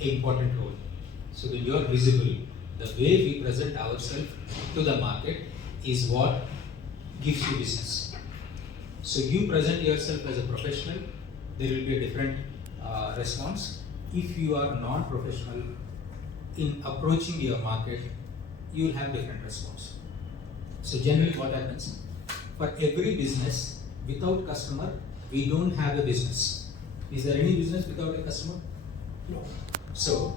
important role. So when you are visible, the way we present ourselves to the market is what gives you business. So you present yourself as a professional, there will be a different response. If you are non-professional in approaching your market, you will have different response. So generally what happens, for every business, without customer, we don't have a business. Is there any business without a customer? No. So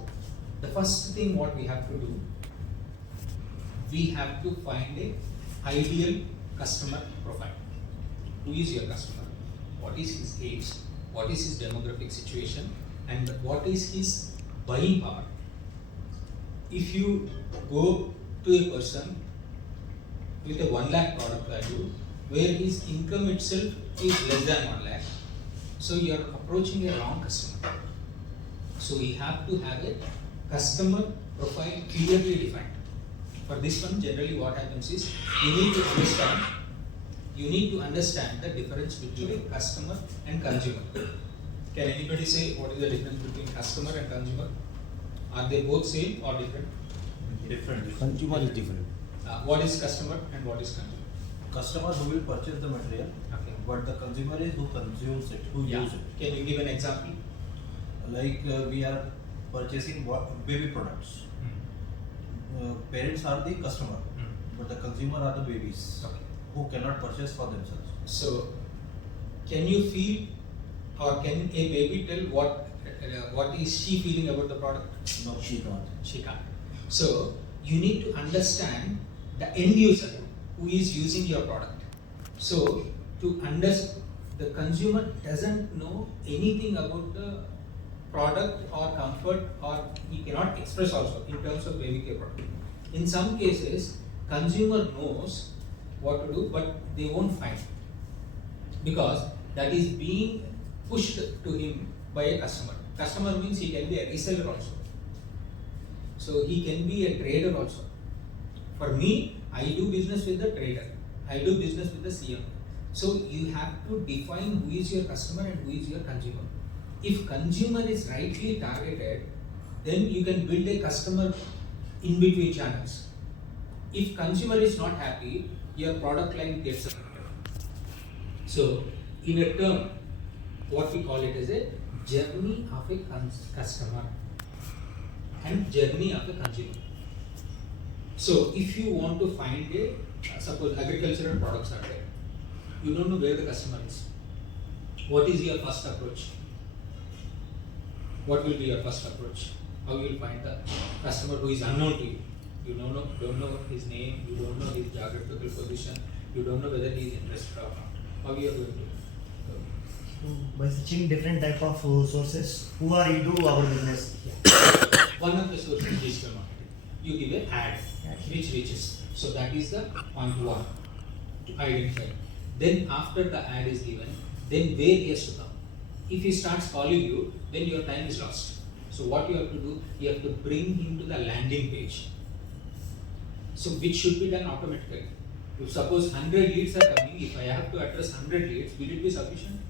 the first thing what we have to do, we have to find a ideal customer profile. Who is your customer? What is his age? What is his demographic situation? And what is his buying power? If you go to a person with a 1 lakh product value, where his income itself is less than 1 lakh, so you are approaching a wrong customer. So we have to have a customer profile clearly defined. For this one, generally what happens is, you need to understand the difference between customer and consumer. Can anybody say what is the difference between customer and consumer? Are they both same or different? Different. Consumer is different. What is customer and what is consumer? Customer who will purchase the material, Okay. but the consumer is who consumes it, who uses it. Can you give an example? Like we are purchasing baby products. Parents are the customer, but the consumer are the babies who cannot purchase for themselves. So, can you feel, or can a baby tell what is she feeling about the product? No, she can't. She can't. So, you need to understand the end user who is using your product. So, to understand, the consumer doesn't know anything about the product or comfort, or he cannot express also in terms of baby care product. In some cases, consumer knows what to do, but they won't find, because that is being pushed to him by a customer. Customer means he can be a reseller also. So he can be a trader also. For me, I do business with the trader. I do business with the CM. So you have to define who is your customer and who is your consumer. If consumer is rightly targeted, then you can build a customer in between channels. If consumer is not happy, your product line gets affected. So, in a term, what we call it is a journey of a customer and journey of a consumer. So, if you want to find a, suppose agricultural products are there, you don't know where the customer is. What is your first approach? What will be your first approach? How you will find the customer who is unknown to you? You don't know his name, you don't know his geographical position, you don't know whether he is interested or not. How you are going to do? By searching different type of sources who are into our business. One of the sources is digital marketing. You give an ad which reaches. So that is the point one to identify. Then after the ad is given, then where he has to come. If he starts calling you, then your time is lost. So what you have to do, you have to bring him to the landing page. So which should be done automatically. If suppose 100 leads are coming, if I have to address 100 leads, will it be sufficient?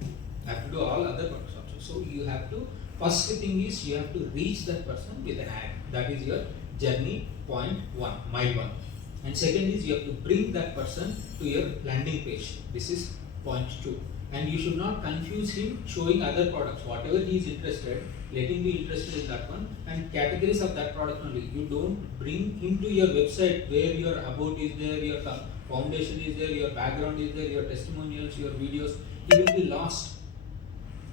I have to do all other products also. So you have to, first thing is you have to reach that person with an ad. That is your journey point one, mile one. And second is you have to bring that person to your landing page. This is point two. And you should not confuse him showing other products. Whatever he is interested, let him be interested in that one, and categories of that product only. You don't bring him to your website where your about is there, your foundation is there, your background is there, your testimonials, your videos. He will be lost.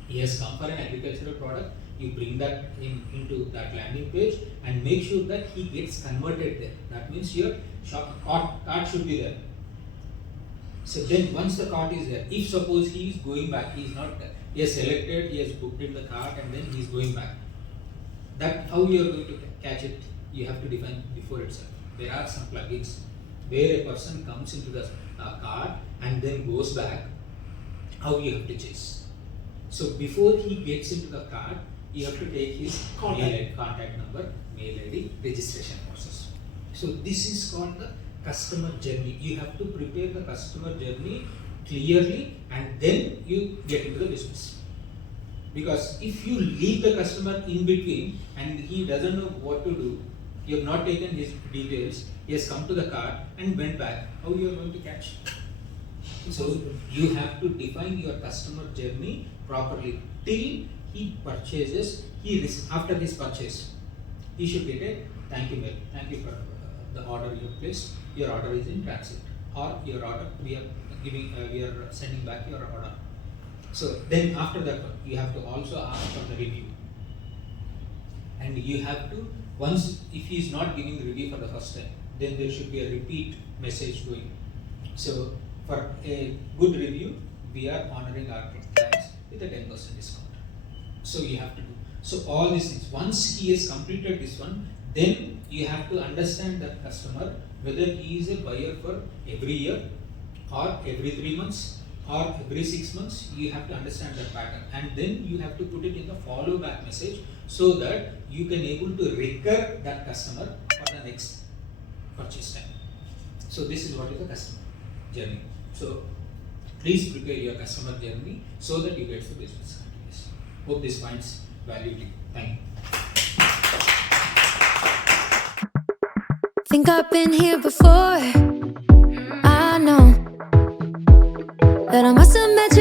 He has come for an agricultural product. You bring that into that landing page and make sure that he gets converted there. That means your cart should be there. So then once the cart is there, if suppose he is going back, he is not there, he has selected, he has booked in the cart and then he is going back. That how you are going to catch it, you have to define before itself. There are some plugins where a person comes into the cart and then goes back, how you have to chase. So before he gets into the cart, you have to take his contact number, mail ID, registration process. So this is called the customer journey. You have to prepare the customer journey clearly and then you get into the business. Because if you leave the customer in between and he doesn't know what to do, you have not taken his details, he has come to the cart and went back, how you are going to catch? So you have to define your customer journey properly till he purchases. After his purchase, he should get a thank you mail. Thank you for the order you placed. Your order is in transit, or your order we are sending back your order. So then after that you have to also ask for the review, and you have to, once if he is not giving the review for the first time, then there should be a repeat message going. So for a good review, we are honoring our clients with a 10% discount. So you have to do. So all these things, once he has completed this one, then you have to understand that customer, whether he is a buyer for every year or every 3 months or every 6 months. You have to understand that pattern, and then you have to put it in the follow back message so that you can able to recur that customer for the next purchase time. So this is what is the customer journey. So please prepare your customer journey so that you get the business continuous. Hope this finds value to you. Thank you. Think I've been here before. I know that I must have met you